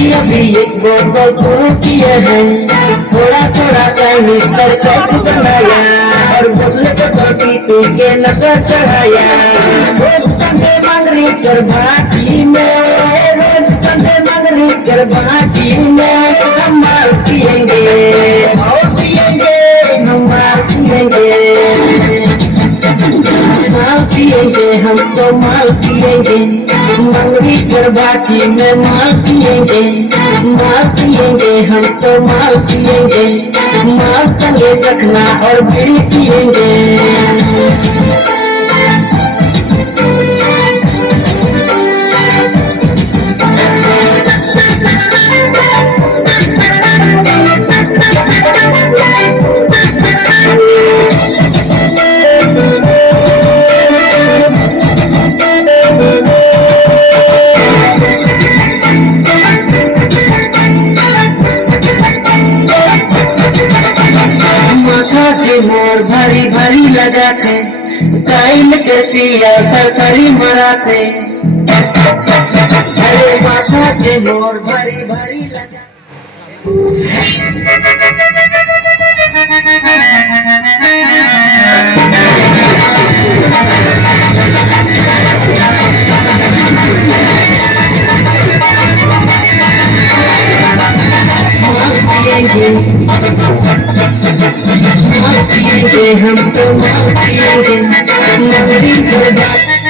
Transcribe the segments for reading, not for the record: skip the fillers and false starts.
अभी एक बोतल शुरू किए हैं, थोड़ा थोड़ा टाइम कर कप बनाया और बोतल को छोटी पी के नशा चढ़ाया। रोज संडे मंगनी कर भाटी में, रोज संडे मंगनी कर भाटी में हम मार पिएंगे और पिएंगे, हम मार पिएंगे, माल पिएंगे, हम तो माल पिएंगे, मंगनी कर बाटी में माल पिएंगे, माल पिएंगे, हम तो माल पिएंगे, माल संगे चखना और बीड़ी पिएंगे। मोर भारी भारी लगाते, टाइम के पिया तरकारी मराते, अरे माथा के मोर भारी भारी लगाते। हम तो माल पिएंगे, मंगनी कर बाटी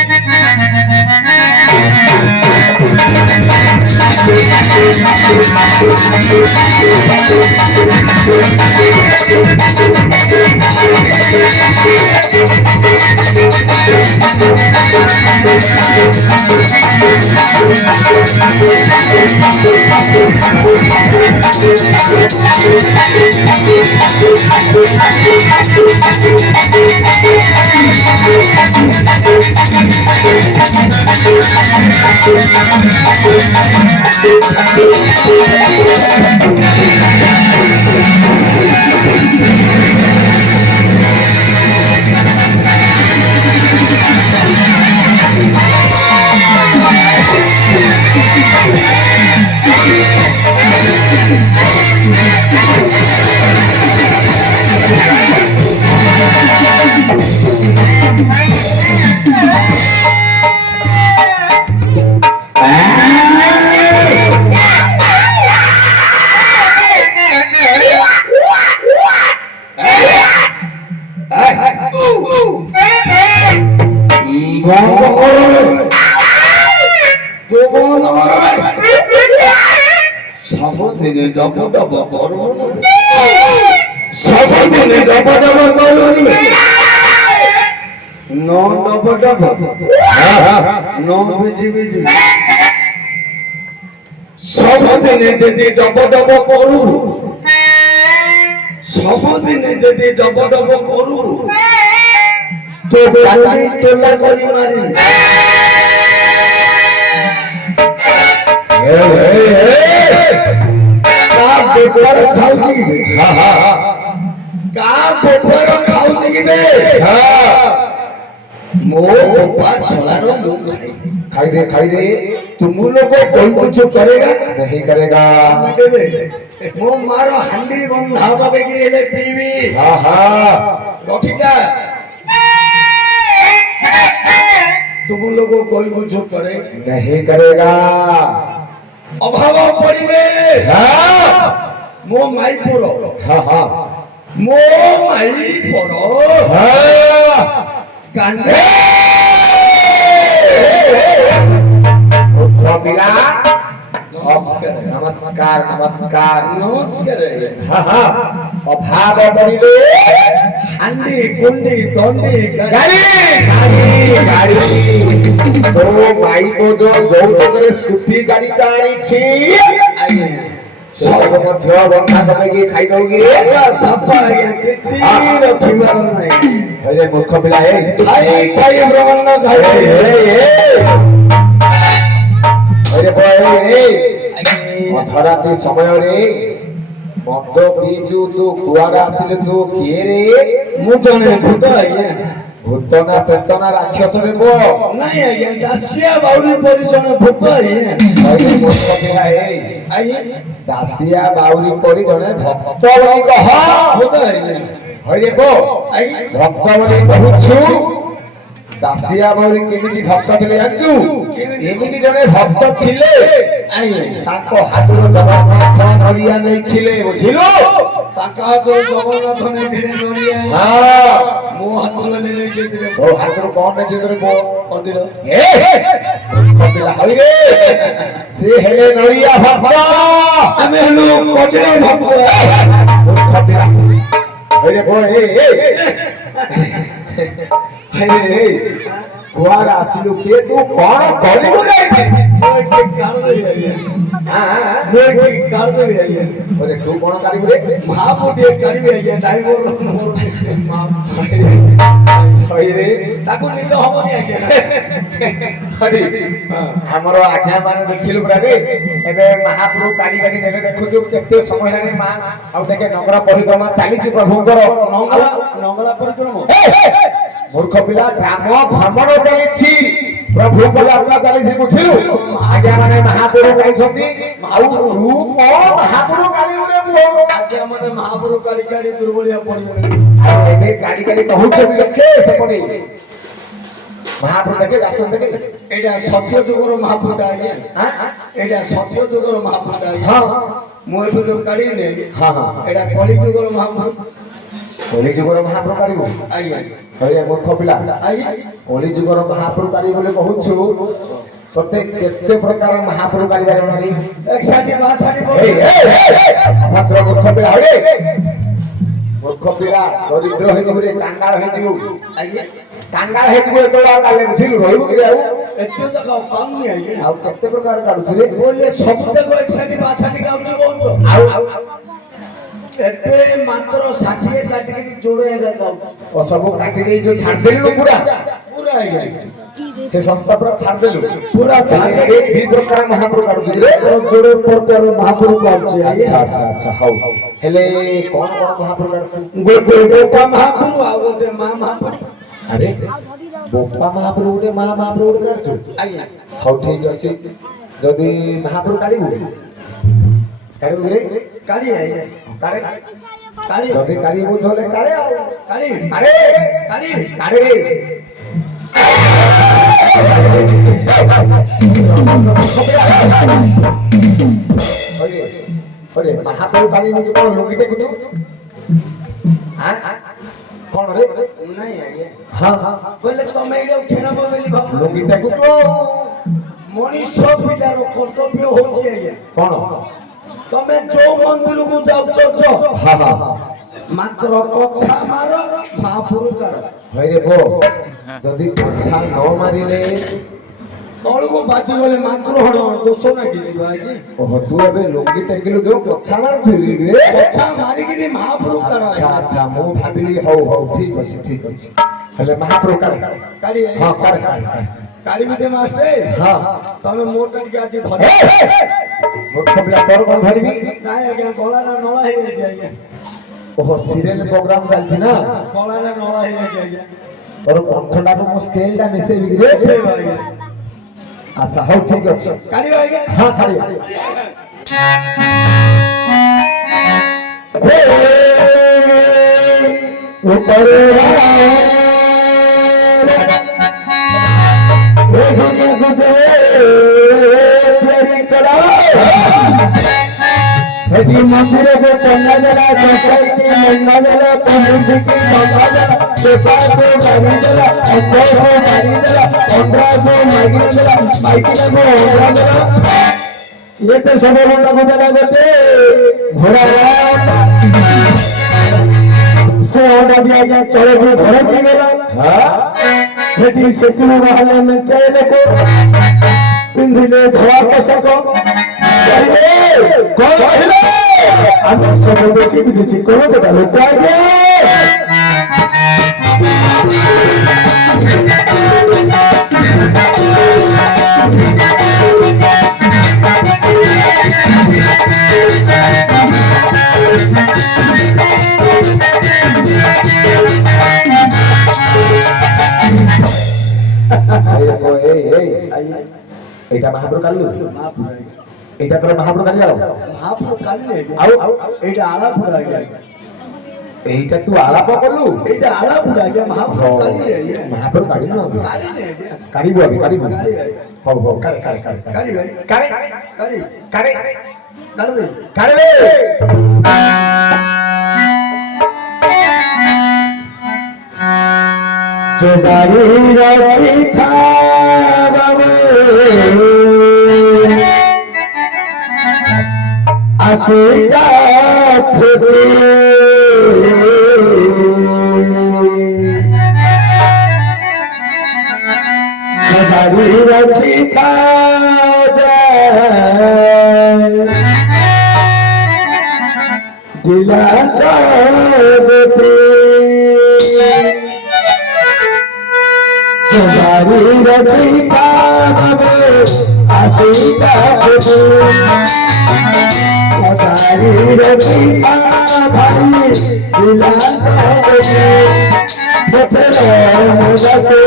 सबदिने डब डब करबो, सबदिने डब डब करबो, नो डब डब नो बिजी बिजी, सबदिने जदि डब डब करू, सबदिने जदि डब डब करू तो गाड़ी चला करी मारी। पेपर खाऊची, का पेपर खाऊची की बे, मो पापा सलारो मो खाई दे, तुम लोगों कोई कुछ करेगा नहीं करेगा, मो मारो हंडी बंधा बाबे की ले पीवी, रखिता तुम लोगों कोई कुछ करे नहीं करेगा, अभाव पड़िले मो माई पड़ो, मो माई पड़ो कांदे कपिला। नमस्कार नमस्कार नमस्कार नमस्कार, अभाव पड़िले हांडी कुंडी दंडी गाड़ी गाड़ी तो माई को जो करे स्कूटी गाड़ी ताड़ी छी सब मध्य बंधा सबके खाई दोगी सफा किछि रखिबार नाही। अरे मूर्ख पिला ए खाई ब्रह्मन खाई अरे मधराती समय रे मद पीजु तू कुआर आसिले तू किए रे? मु जने भूत आज्ञा। भूत ना प्रेत ना राक्षस रे बो? नहीं आज्ञा, दासिया बाउरी परि जने भूत आज्ञा। अरे मूर्ख पिला ए ଦାସିଆ ବାଉରୀ ପରି ଜଣେ ଭକ୍ତ ବୋଲି କହ ହଇରେ ବୋ ଭକ୍ତ ବୋଲି କହୁଛୁ ଦାସିଆ ବାଉରୀ କେମିତି ଭକ୍ତ ଥିଲେ ଜାଣିଛୁ ଏମିତି ଜଣେ ଭକ୍ତ ଥିଲେ ତାଙ୍କ ହାତରୁ ଜଗନ୍ନାଥ ନଡ଼ିଆ ନେଇଥିଲେ ବୁଝିଲୁ ତାଙ୍କ ହାତରୁ ଜଗନ୍ନାଥ ନେଇଥିଲେ ନଡ଼ିଆ ମୋ ହାତରୁ ନେଇଥିଲେ ତୋ ହାତରୁ କଣ ନେଇଥିଲେ ବୋ କଦିଲ ହଇରେ ସେ ହେଲେ ନଡ଼ିଆ ଭକ୍ତ ଆମେ ହେଲୁ କଦିଲ ଭକ୍ତ ହଇରେ ବୋ କୁଆଡେ ଆସିଲୁ କିଏ ତୁ କଣ କରିବୁ ତୁ କଣ କାଢିବୁ ରେ ମହାପୁଟିଏ କାଢିବି ଆଜ୍ଞା ଡ୍ରାଇଭର ତାକୁ ନିଦ ହବନି ଆଜ୍ଞା ଆମର ଆଜ୍ଞା ମାନେ ଦେଖିଲୁ ପୁରା ଏବେ ମହାପ୍ରଭୁ କାଢି କାଢି ନେଲେ ଦେଖୁଛୁ କେତେ ସମୟ ହେଲାଣି ମା ଆଉ ଦେଖେ ନଗର ପରିକ୍ରମା ଚାଲିଛି ପ୍ରଭୁଙ୍କର ନଙ୍ଗଳା ପରିକ୍ରମା ମୂର୍ଖ ପିଲା ଗ୍ରାମ ଭ୍ରମଣ ଚାଲିଛି ପ୍ରଭୁଙ୍କ ଯାତ୍ରା ଚାଲିଛି ବୁଝିଲୁ ଆଜ୍ଞା ମାନେ ମହାପ୍ରଭୁ ଗାଇଛନ୍ତି ଆଉ ତୁ କଣ ମହାପ୍ରଭୁ ଗାଳିବୁରେ ଆଜ୍ଞା ମାନେ ମହାପ୍ରଭୁ କାଢି କାଢି ଦୁର୍ବଳିଆ ପଡିଗଲେ ଆଉ ଏବେ ଗାଡି ଗାଡି କହୁଛନ୍ତି ଦେଖେ ସେପଟେ ମହାପ୍ରଭୁ ଦେଖେ ଯାଉଛନ୍ତି ଦେଖେ ଏଇଟା ସତ୍ୟ ଯୁଗର ମହାପ୍ରଭୁଟା ଆଜ୍ଞା ଏଇଟା ସତ୍ୟ ଯୁଗର ମହାପ୍ରଭୁଟା ଆଜ୍ଞା ମୁଁ ଏବେ ଯୋଉ କାଢିନି ଏଇଟା କଳି ଯୁଗର ମହାପ୍ରଭୁ କଳି ଯୁଗର ମହାପ୍ରଭୁ କାଢିବୁ ଆଜ୍ଞା ହଇରେ ମୂର୍ଖ ପିଲା ଆଜ୍ଞା କଳି ଯୁଗର ମହାପ୍ରଭୁ କାଢିବୁ ବୋଲି କହୁଛୁ ତତେ କେତେ ପ୍ରକାର ମହାପ୍ରଭୁ କାଢିବାର ଜଣାନି ଏକସାଠି ବାଷଠି ଅଭଦ୍ର ମୂର୍ଖ ପିଲା ହଇରେ ମୂର୍ଖ ପିଲା ଦରିଦ୍ର ହେଇଯିବୁ ରେ କାଙ୍ଗାଳ ହେଇଯିବୁ କାଙ୍ଗାଳ ହେଇଯିବୁ ଏତେବେଳେ କାଲେ ବୁଝିଲୁ ରହିବୁ କି ଆଉ ଏତେ ଯାକ କାମୁନି ଆଜ୍ଞା ଆଉ କେତେ ପ୍ରକାର କାଢୁଛୁ ରେ ବୋଲେ ସବୁ ଯାକ ଏକସାଠି ବାଷଠି ଗାଉଛୁ କହୁଛ ଆଉ ଏବେ ମାତ୍ର 60 କାଟିକି ଯୋଡେ ଏକା ଗାଉଛୁ ସବୁ କାଟି ଦେଇଛୁ ଛାଡ଼ିଦେଲୁ ପୁରା ପୁରା ଆଜ୍ଞା ସେ ସଂସ୍ଥା ପୁରା ଛାଡ଼ିଦେଲୁ ପୁରା ଛାଡ଼ି ଦି ପ୍ରକାର ମହାପ୍ରଭୁ କାଢୁଛୁ ରେ ଯୋଡେ ପ୍ରକାର ମହାପ୍ରଭୁ ଗାଉଛି ଆଚ୍ଛା ହଉ ହେଲେ କଣ କଣ ମହାପ୍ରଭୁ କାଢୁଛୁ ଗୋଟେ ବୋପା ମହାପ୍ରଭୁ ଆଉ ଗୋଟେ ମା ମହାପ୍ରଭୁ ଆରେ ବୋପା ମହାପ୍ରଭୁ ଗୋଟେ ମା ମହାପ୍ରଭୁ ଗୋଟେ କାଢୁଛୁ ଆଜ୍ଞା ହଉ ଠିକ ଅଛି ଯଦି ମହାପ୍ରଭୁ କାଢିବୁ କାଢିବୁ ରେ କାଲି ଆଜ୍ଞା କାଢେ କାଲି ଯଦି କାଢିବୁ ତାହେଲେ କାଢେ ଆଉ କାଲି କାଢେ କାଲି କାଢେ ମହାପ୍ରଭୁ କାଢିବୁ କି କଣ ଲୁଙ୍ଗିଟେ କୁଟୁ କଣ ରେ ନାଇଁ ଆଜ୍ଞା ହଁ ବୋଲେ ତମେ ଏଇଟା ଖେଳ ବୋଲି ଭାବ ଲୁଙ୍ଗିଟା କୁଟୁ ମଣିଷ ପିଲାର କର୍ତ୍ତବ୍ୟ ହଉଛି ଆଜ୍ଞା କଣ ତମେ ଯୋଉ ମନ୍ଦିରକୁ ଯାଉଛ ମାତ୍ର କଛା ମାର ମହାପ୍ରଭୁ କାଢ ହଇରେ ବୋ ଯଦି କଛା ନ ମାରିଲେ ତଳକୁ ବାଜିଗଲେ ମାତ୍ର ହଡ ଦୋଷ ନାଗି ଯିବ ଆଜ୍ଞା ଓହୋ ତୁ ଏବେ ଲୁଙ୍ଗି ଟେକିଲୁ ଯୋଉ କଛା ମାରୁଥିଲୁ ରେ କଛା ମାରିକିରି ମହାପ୍ରଭୁ କାଢ ଆଚ୍ଛା ମୁଁ ଭାବିଲି ହଉ ଠିକ ଅଛି ହେଲେ ମହାପ୍ରଭୁ କାଢ କାଢି ହଁ କାଢ କାଢିବି ଯେ ମାଷ୍ଟ୍ରେ ହଁ ତମେ ମୋଟା ଟିକେ ଆଜି ଧରି ମୂର୍ଖ ପିଲା ତୋର କଣ ଧରିବି ନାଇଁ ଆଜ୍ଞା ଗଳାରେ ନଳା ହେଇଯାଇଛି ଆଜ୍ଞା ଓହୋ ସିରିଏଲ ପ୍ରୋଗ୍ରାମ ଚାଲିଛି ନା ଗଳାରେ ନଳା ହେଇଯାଇଛି ଆଜ୍ଞା ତୋର କଣ୍ଠଟାକୁ ମୁଁ ସ୍କେଲଟା ମିଶେଇବି ରେ ଆଜ୍ଞା ଆଚ୍ଛା ହଉ ଠିକ ଅଛି କାଢିବା ଆଜ୍ଞା ହଁ କାଢିବା मंदिर को पंगा जला मंगा जला पहुंच की मंगा जला पेपर को मारी जला अंदर को मारी जला अंदर को मारी जला माइकी को अंदर जला ये तो सब लोग को जला देते घोड़ा से ऑर्डर दिया गया चलो को घर की गला हां यदि सेतु वाला में चले को पिंधिले धवा पोषक कौन कहले हम सब देसी कौन बता लो क्या এইটা মহাপ্রভু কালু এটা তোর মহাপ্রভু কালি গেল মহাপ্রভু কালি নেই ଆଉ এইটা আলাপুর আগে এইটা তুই আলাপ করলু এইটা আলাপুর আগে মহাপ্রভু কালি নেই মহাপ্রভু কালি না কালি নেই কাড়িবু আমি কাড়িবু কালি ভাই হব হব কাড়ে কাড়ে কাড়ে কালি ভাই কাড়ে কালি কাড়ে কালি দে কাড়ে রে জোদারি রাখি খাবাবে আসিটা ফেরে জোদারি রাখি খাজা দিলাসা দেতে জোদারি রাখি খাবাবে আসিটা ফেরে জোদারি রাখি খাবাবে দিলাসা দেতে ফেরে মুজাতে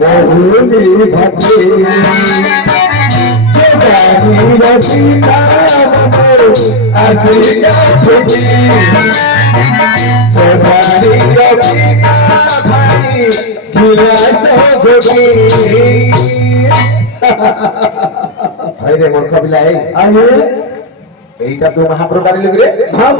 বহুলি ভক্তি রে মূর্খ পিলাই আগে এইটা তুই মহাপ্রভু কালি রে ভাব